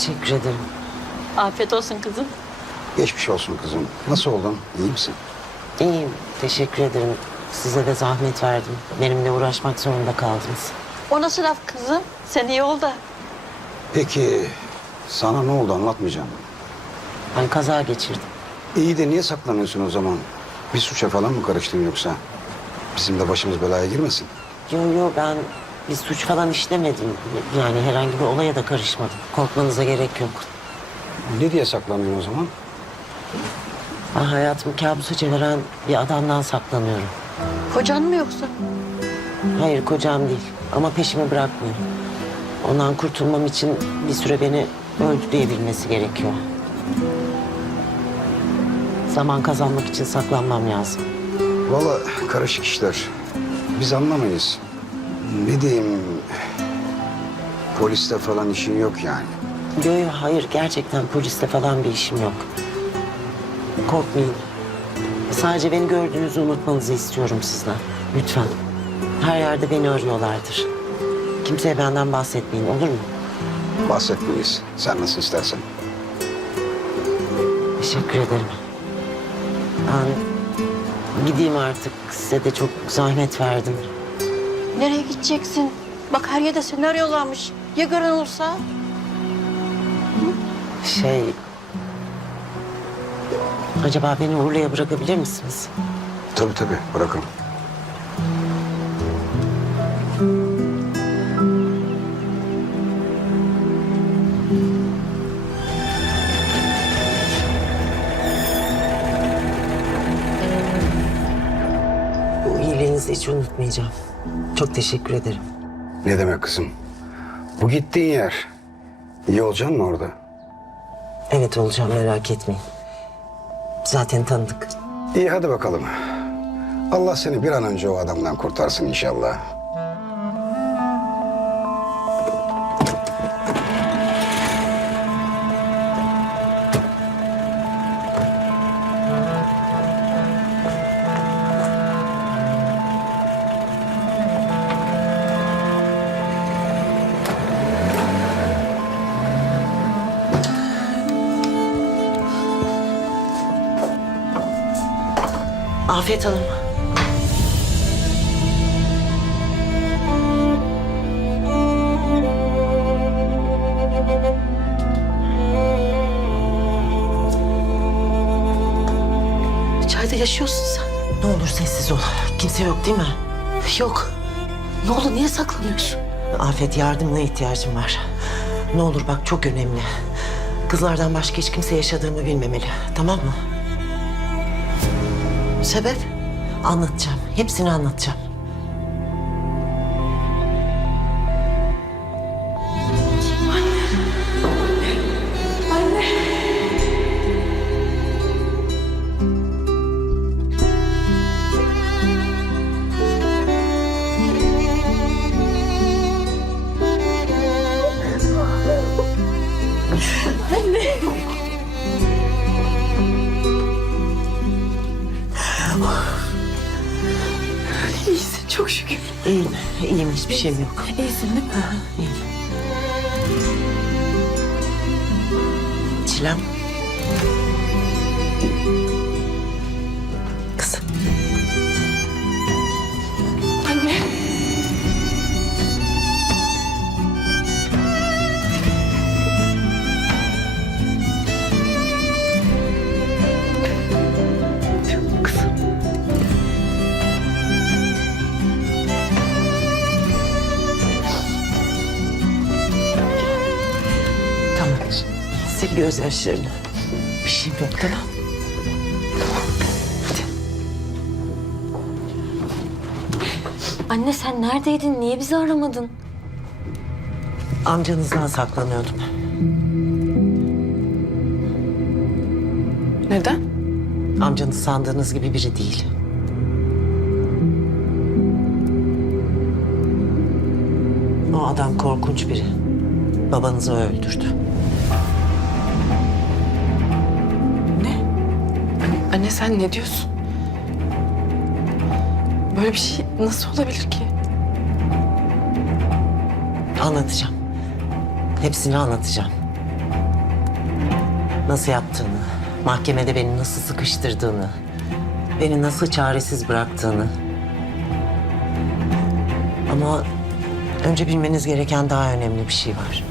Teşekkür ederim. Afiyet olsun kızım. Geçmiş olsun kızım. Nasıl oldun? İyi misin? İyiyim. Teşekkür ederim. Size de zahmet verdim. Benimle uğraşmak zorunda kaldınız. O nasıl laf kızım? Sen iyi ol da. Peki sana ne oldu anlatmayacağım. Ben kaza geçirdim. İyi de niye saklanıyorsun o zaman? Bir suça falan mı karıştın yoksa? Bizim de başımız belaya girmesin. Yo yo ben bir suç falan işlemedim. Yani herhangi bir olaya da karışmadım. Korkmanıza gerek yok. Ne diye saklanıyorsun o zaman? Ben hayatımı kabusa çeviren bir adamdan saklanıyorum. Kocan mı yoksa? Hayır kocam değil ama peşimi bırakmıyor. Ondan kurtulmam için bir süre beni öldürebilmesi gerekiyor. Zaman kazanmak için saklanmam lazım. Vallahi karışık işler. Biz anlamayız. Ne diyeyim... Poliste falan işin yok yani. Yo yo hayır gerçekten poliste falan bir işim yok. Korkmayın. Sadece beni gördüğünüzü unutmanızı istiyorum sizden. Lütfen. Her yerde beni arıyorlardır. Kimseye benden bahsetmeyin olur mu? Bahsetmeyiz. Sen nasıl istersen. Teşekkür ederim. Ben gideyim artık. Size de çok zahmet verdim. Nereye gideceksin? Bak her yerde seni arıyorlarmış. Ya gören olsa? Şey... Acaba beni Urla'ya bırakabilir misiniz? Tabii tabii bırakın. Hiç unutmayacağım. Çok teşekkür ederim. Ne demek kızım? Bu gittiğin yer. İyi olacaksın mı orada? Evet olacağım merak etmeyin. Zaten tanıdık. İyi hadi bakalım. Allah seni bir an önce o adamdan kurtarsın inşallah. Afiyet Hanım. İçeride yaşıyorsun sen. Ne olur sessiz ol. Kimse yok değil mi? Yok. Ne oldu? Niye saklanıyorsun? Afet yardımına ihtiyacım var. Ne olur bak çok önemli. Kızlardan başka hiç kimse yaşadığımı bilmemeli. Tamam mı? Sebep? Anlatacağım. Hepsini anlatacağım. Gözyaşlarını. Bir şeyim yok tamam. Anne sen neredeydin? Niye bizi aramadın? Amcanızdan saklanıyordum. Neden? Amcanız sandığınız gibi biri değil. O adam korkunç biri. Babanızı öldürdü. Anne sen ne diyorsun? Böyle bir şey nasıl olabilir ki? Anlatacağım. Hepsini anlatacağım. Nasıl yaptığını, mahkemede beni nasıl sıkıştırdığını, beni nasıl çaresiz bıraktığını. Ama önce bilmeniz gereken daha önemli bir şey var.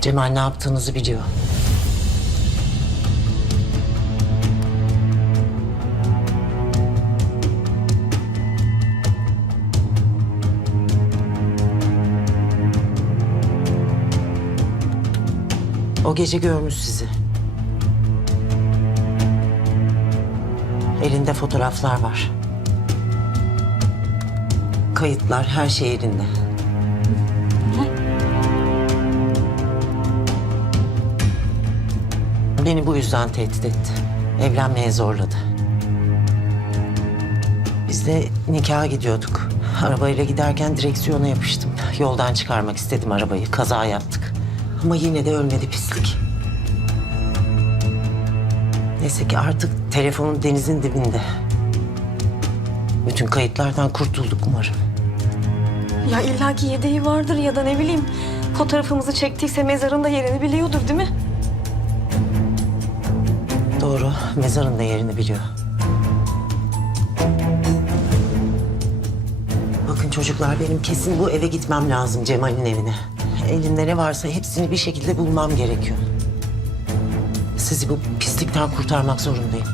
Cemal ne yaptığınızı biliyor. O gece görmüş sizi. Elinde fotoğraflar var. Kayıtlar, her şey elinde. Beni bu yüzden tehdit etti. Evlenmeye zorladı. Biz de nikaha gidiyorduk. Arabayla giderken direksiyona yapıştım. Yoldan çıkarmak istedim arabayı. Kaza yaptık. Ama yine de ölmedi pislik. Neyse ki artık telefonun denizin dibinde. Bütün kayıtlardan kurtulduk umarım. Ya illaki yedeği vardır ya da ne bileyim fotoğrafımızı çektiyse mezarın da yerini biliyordur değil mi? Doğru, mezarın da yerini biliyor. Bakın çocuklar benim kesin bu eve gitmem lazım Cemal'in evine. Elimde ne varsa hepsini bir şekilde bulmam gerekiyor. Sizi bu pislikten kurtarmak zorundayım.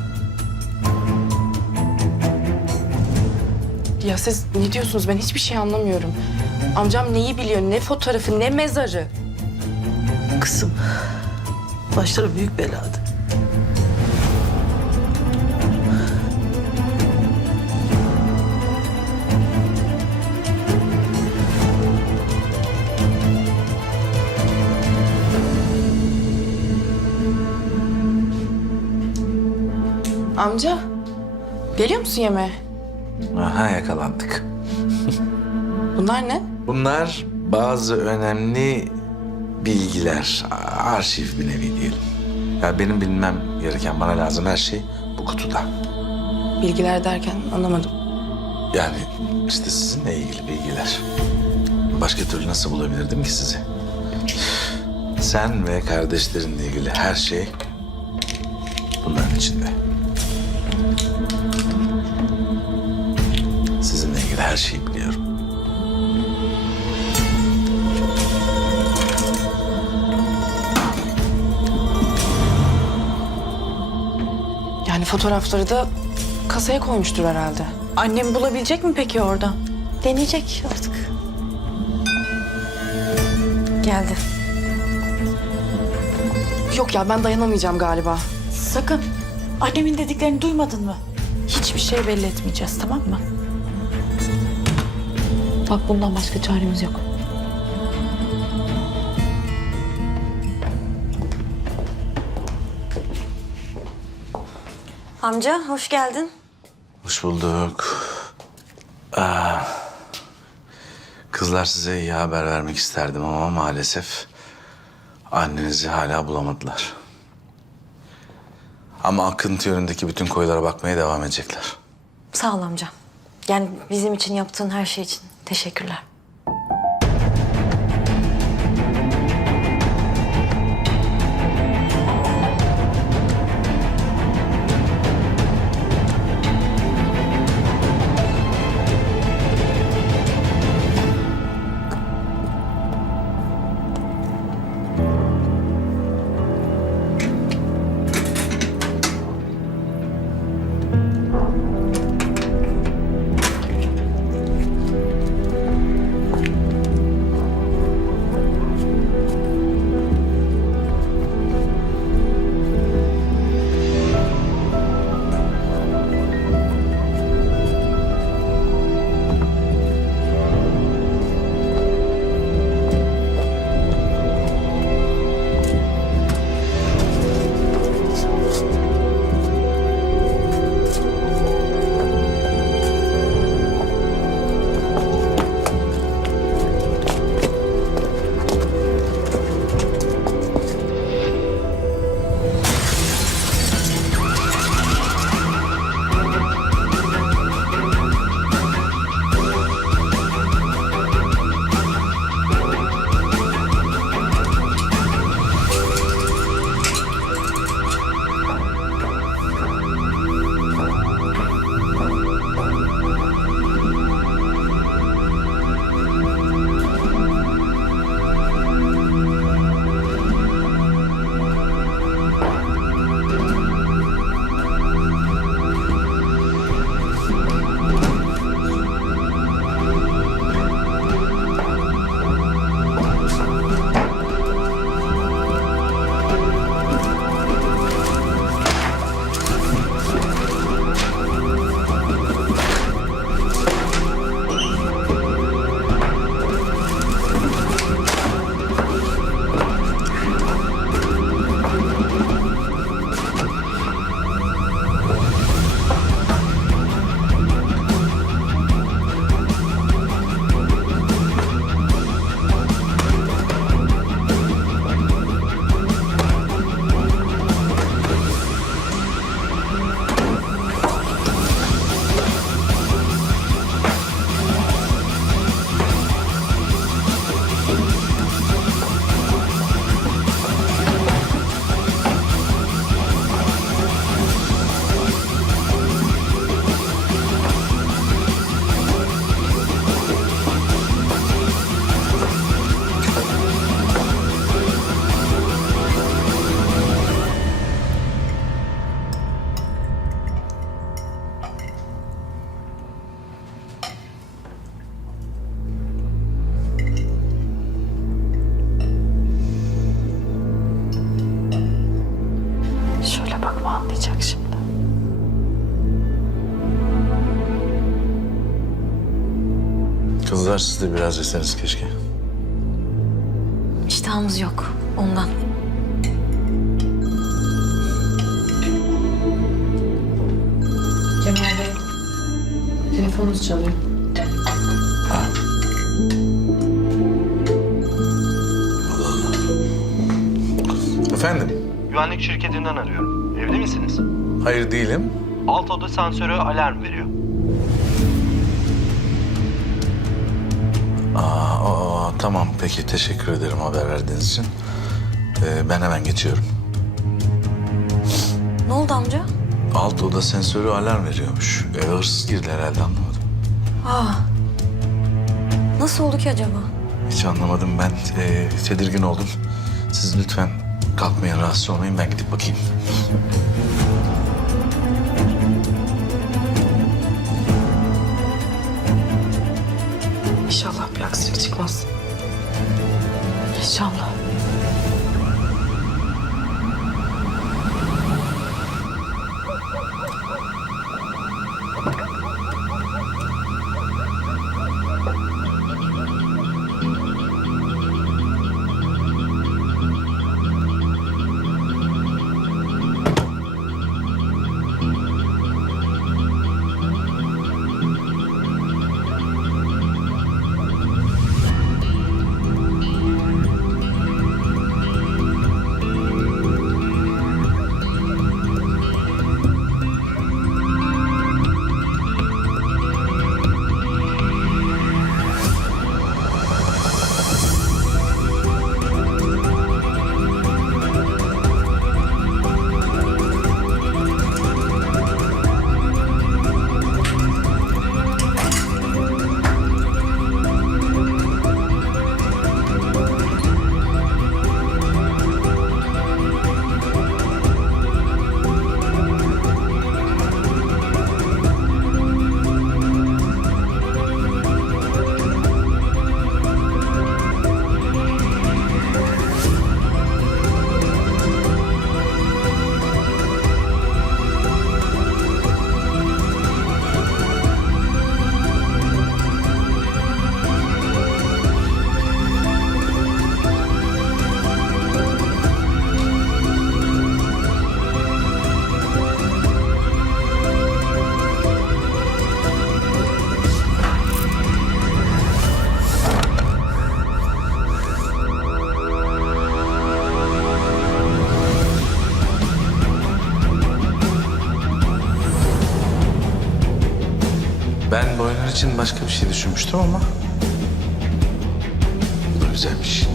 Ya siz ne diyorsunuz? Ben hiçbir şey anlamıyorum. Amcam neyi biliyor? Ne fotoğrafı, ne mezarı? Kızım, başları büyük belada. Amca, geliyor musun yemeğe? Aha yakalandık. Bunlar ne? Bunlar bazı önemli bilgiler, arşiv bir nevi diyelim. Ya benim bilmem gereken, bana lazım her şey bu kutuda. Bilgiler derken anlamadım. Yani işte sizinle ilgili bilgiler. Başka türlü nasıl bulabilirdim ki sizi? Sen ve kardeşlerinle ilgili her şey bunların içinde. Her şeyi biliyorum. Yani fotoğrafları da kasaya koymuştur herhalde. Annem bulabilecek mi peki orada? Deneyecek artık. Geldi. Yok ya ben dayanamayacağım galiba. Sakın. Annemin dediklerini duymadın mı? Hiçbir şey belli etmeyeceğiz tamam mı? Bak bundan başka çaremiz yok. Amca hoş geldin. Hoş bulduk. Aa, kızlar size iyi haber vermek isterdim ama maalesef annenizi hala bulamadılar. Ama akıntı yönündeki bütün koylara bakmaya devam edecekler. Sağ ol amca. Yani bizim için yaptığın her şey için teşekkürler. Siz de biraz yeseniz keşke. İştahımız yok ondan. Cemal Bey. Telefonunuz çalıyor. Efendim? Güvenlik şirketinden arıyorum. Evli misiniz? Hayır değilim. Alt oda sensörü alarm veriyor. Tamam peki teşekkür ederim haber verdiğiniz için. Ee, ben hemen geçiyorum. Ne oldu amca? Alt oda sensörü alarm veriyormuş. Eve hırsız girdi herhalde anlamadım. Aa. Nasıl oldu ki acaba? Hiç anlamadım ben ee, tedirgin oldum. Siz lütfen kalkmayın rahatsız olmayın ben gidip bakayım. İnşallah bir aksilik çıkmaz. İnşallah. Ben için başka bir şey düşünmüştüm ama... Bu da güzelmiş.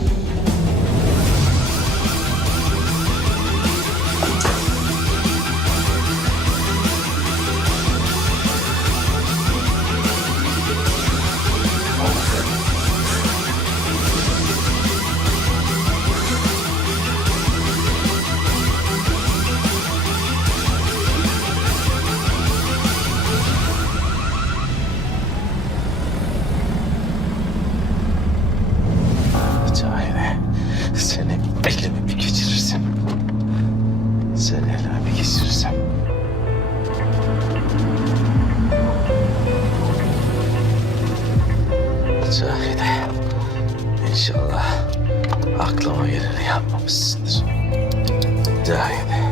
İnşallah aklıma geleni yapmamışsındır. Cahide.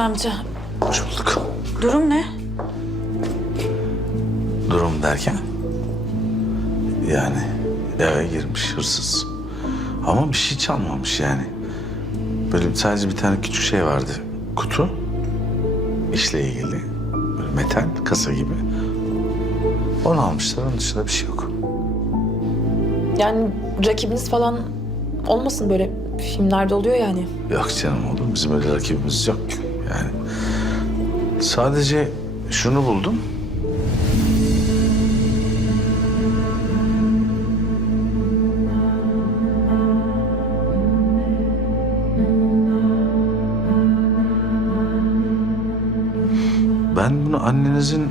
Amca. Hoş bulduk. Durum ne? Durum derken? Yani eve girmiş hırsız. Ama bir şey çalmamış yani. Böyle sadece bir tane küçük şey vardı. Kutu. işle ilgili. Böyle metal kasa gibi. Onu almışlar. Onun dışında bir şey yok. Yani rakibiniz falan olmasın böyle filmlerde oluyor yani. Yok canım oğlum bizim öyle rakibimiz yok yani. Sadece şunu buldum. Ben bunu annenizin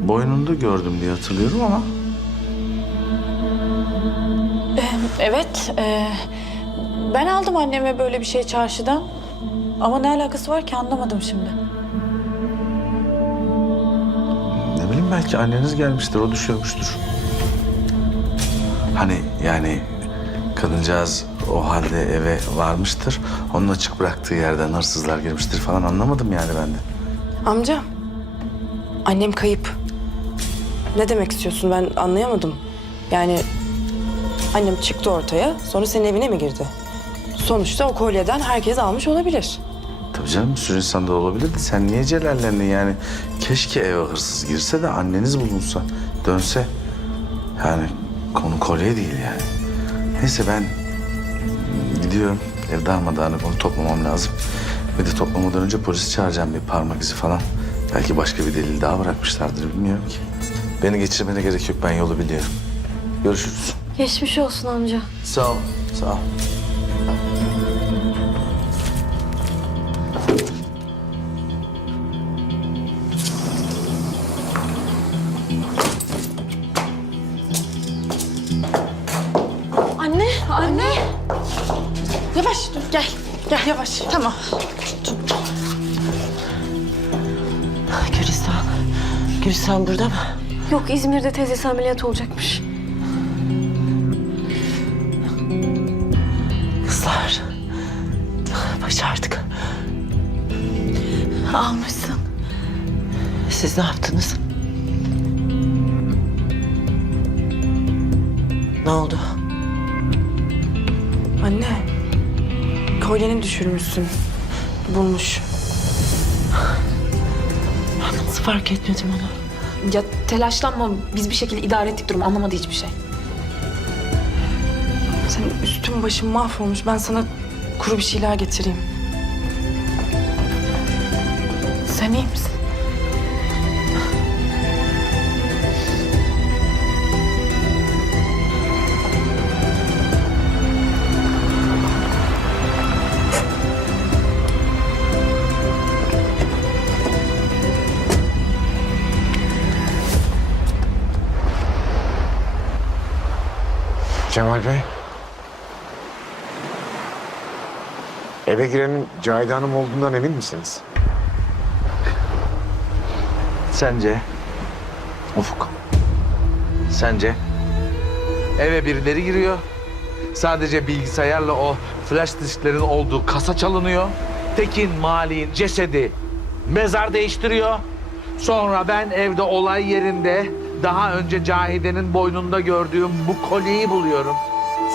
boynunda gördüm diye hatırlıyorum ama Evet. e, ben aldım anneme böyle bir şey çarşıdan. Ama ne alakası var ki anlamadım şimdi. Ne bileyim belki anneniz gelmiştir, o düşürmüştür. Hani yani kadıncağız o halde eve varmıştır. Onun açık bıraktığı yerden hırsızlar girmiştir falan anlamadım yani ben de. Amca, annem kayıp. Ne demek istiyorsun ben anlayamadım. Yani annem çıktı ortaya sonra senin evine mi girdi? Sonuçta o kolyeden herkes almış olabilir. Tabii canım bir sürü insanda olabilirdi. Sen niye celallendin yani? Keşke eve hırsız girse de anneniz bulunsa, dönse. Yani konu kolye değil yani. Neyse ben gidiyorum. Ev darmadağınık onu toplamam lazım. Bir de toplamadan önce polisi çağıracağım bir parmak izi falan. Belki başka bir delil daha bırakmışlardır bilmiyorum ki. Beni geçirmene gerek yok ben yolu biliyorum. Görüşürüz. Geçmiş olsun amca. Sağ ol. Sağ ol. Gel. Gel yavaş. Tamam. Gülistan. Gülistan burada mı? Yok İzmir'de teyzesi ameliyat olacakmış. Kızlar. Başardık. Almışsın. Siz ne yaptınız? Ne oldu? Anne, kolyeni düşürmüşsün. Bulmuş. Nasıl fark etmedim onu? Ya telaşlanma biz bir şekilde idare ettik durumu anlamadı hiçbir şey. Senin üstün başın mahvolmuş ben sana kuru bir şeyler getireyim. Sen iyi misin? Cemal Bey. Eve girenin Cahide Hanım olduğundan emin misiniz? Sence? Ufuk. Sence? Eve birileri giriyor. Sadece bilgisayarla o flash disklerin olduğu kasa çalınıyor. Tekin Mali'nin cesedi mezar değiştiriyor. Sonra ben evde olay yerinde daha önce Cahide'nin boynunda gördüğüm bu kolyeyi buluyorum.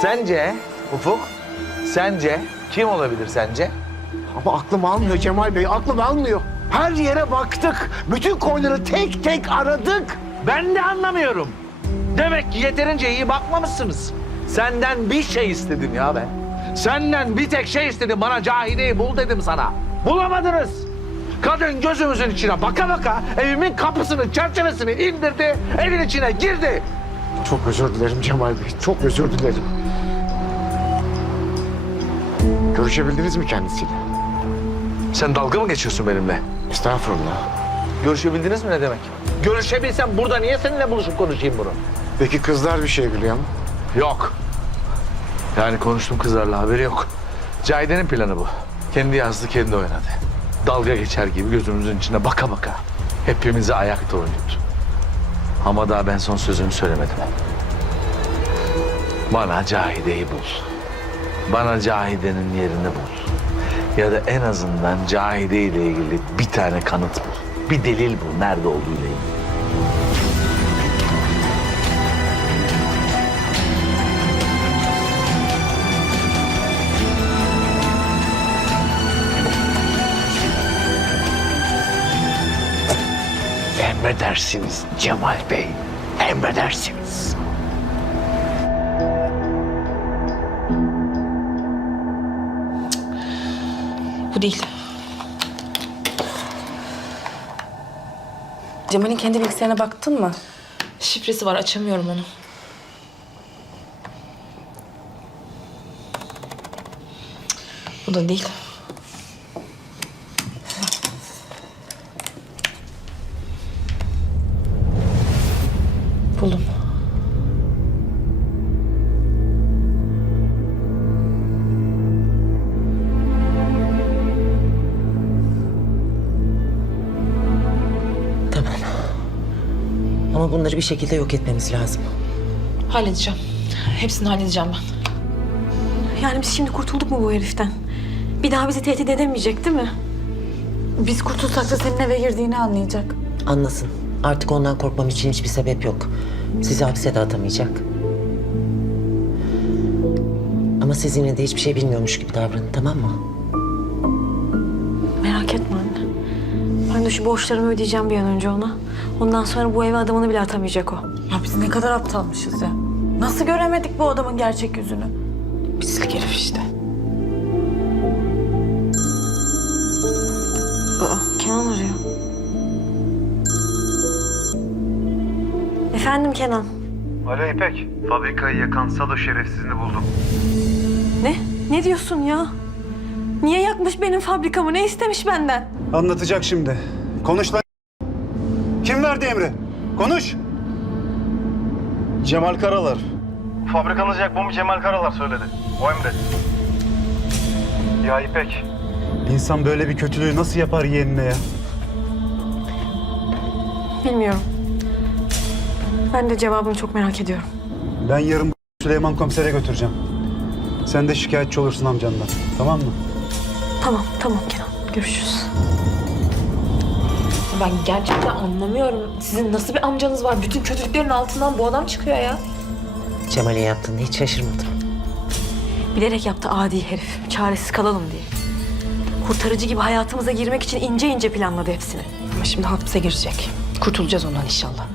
Sence Ufuk? Sence kim olabilir sence? Ama aklım almıyor Cemal Bey, aklım almıyor. Her yere baktık. Bütün koyları tek tek aradık. Ben de anlamıyorum. Demek ki yeterince iyi bakmamışsınız. Senden bir şey istedim ya ben. Senden bir tek şey istedim. Bana Cahide'yi bul dedim sana. Bulamadınız. Kadın gözümüzün içine baka baka evimin kapısının çerçevesini indirdi. Evin içine girdi. Çok özür dilerim Cemal Bey, çok özür dilerim. Görüşebildiniz mi kendisiyle? Sen dalga mı geçiyorsun benimle? Estağfurullah. Görüşebildiniz mi ne demek? Görüşebilsem burada niye seninle buluşup konuşayım bunu? Peki kızlar bir şey biliyor mu? Yok. Yani konuştum kızlarla haberi yok. Cahide'nin planı bu. Kendi yazdı kendi oynadı. Dalga geçer gibi gözümüzün içine baka baka. Hepimizi ayakta oynuyordu. Ama daha ben son sözümü söylemedim. Bana Cahide'yi bul. Bana Cahide'nin yerini bul. Ya da en azından Cahide ile ilgili bir tane kanıt bul. Bir delil bul nerede olduğuyla ilgili. Emredersiniz Cemal Bey. Emredersiniz. Bu değil. Cemal'in kendi bilgisayarına baktın mı? Şifresi var açamıyorum onu. Bu da değil. Ama bunları bir şekilde yok etmemiz lazım. Halledeceğim. Hepsini halledeceğim ben. Yani biz şimdi kurtulduk mu bu heriften? Bir daha bizi tehdit edemeyecek değil mi? Biz kurtulsak da senin eve girdiğini anlayacak. Anlasın. Artık ondan korkmam için hiçbir sebep yok. Sizi hapse de atamayacak. Ama siz yine de hiçbir şey bilmiyormuş gibi davranın tamam mı? De şu borçlarımı ödeyeceğim bir an önce ona. Ondan sonra bu eve adamını bile atamayacak o. Ya biz ne kadar aptalmışız ya. Nasıl göremedik bu adamın gerçek yüzünü? Pislik herif işte. Aa, Kenan arıyor. Efendim Kenan. Alo İpek. Fabrikayı yakan Sado şerefsizini buldum. Ne? Ne diyorsun ya? Niye yakmış benim fabrikamı? Ne istemiş benden? Anlatacak şimdi. Konuş lan. Kim verdi emri? Konuş. Cemal Karalar. Fabrikanızı yakmamı Cemal Karalar söyledi. O emretti. Ya İpek. İnsan böyle bir kötülüğü nasıl yapar yeğenine ya? Bilmiyorum. Ben de cevabını çok merak ediyorum. Ben yarın Süleyman komisere götüreceğim. Sen de şikayetçi olursun amcandan. Tamam mı? Tamam, tamam Kenan. Görüşürüz. Ben gerçekten anlamıyorum. Sizin nasıl bir amcanız var? Bütün kötülüklerin altından bu adam çıkıyor ya. Cemal'e yaptığında hiç şaşırmadım. Bilerek yaptı adi herif. Çaresiz kalalım diye. Kurtarıcı gibi hayatımıza girmek için ince ince planladı hepsini. Ama şimdi hapse girecek. Kurtulacağız ondan inşallah.